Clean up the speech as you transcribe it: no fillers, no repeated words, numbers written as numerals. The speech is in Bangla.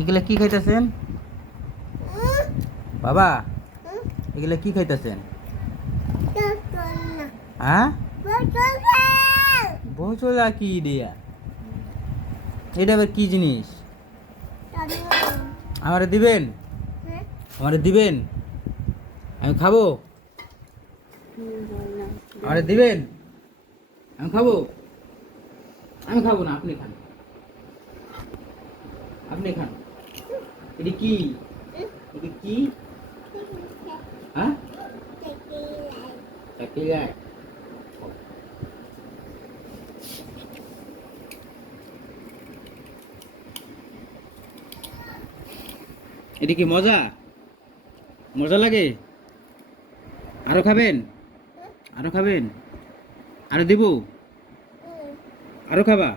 এগুলা কি খাইতেছেন বাবা? এগুলা কি খাইতেছেন? হ্যাঁ, বসলা কি দিয়া? এটা আবার কি জিনিস? আমারে দিবেন? আমারে দিবেন? আমি খাবো? আমারে দিবেন? আমি খাবো? আমি খাবো না, আপনি খান। আপনি খান। এটা কি? এটা কি? হ্যাঁ, চাকরি গায়। এটা কি মজা? মজা লাগে? আরো খাবেন? আরো খাবেন? আরো দেবো? আরো খাবা?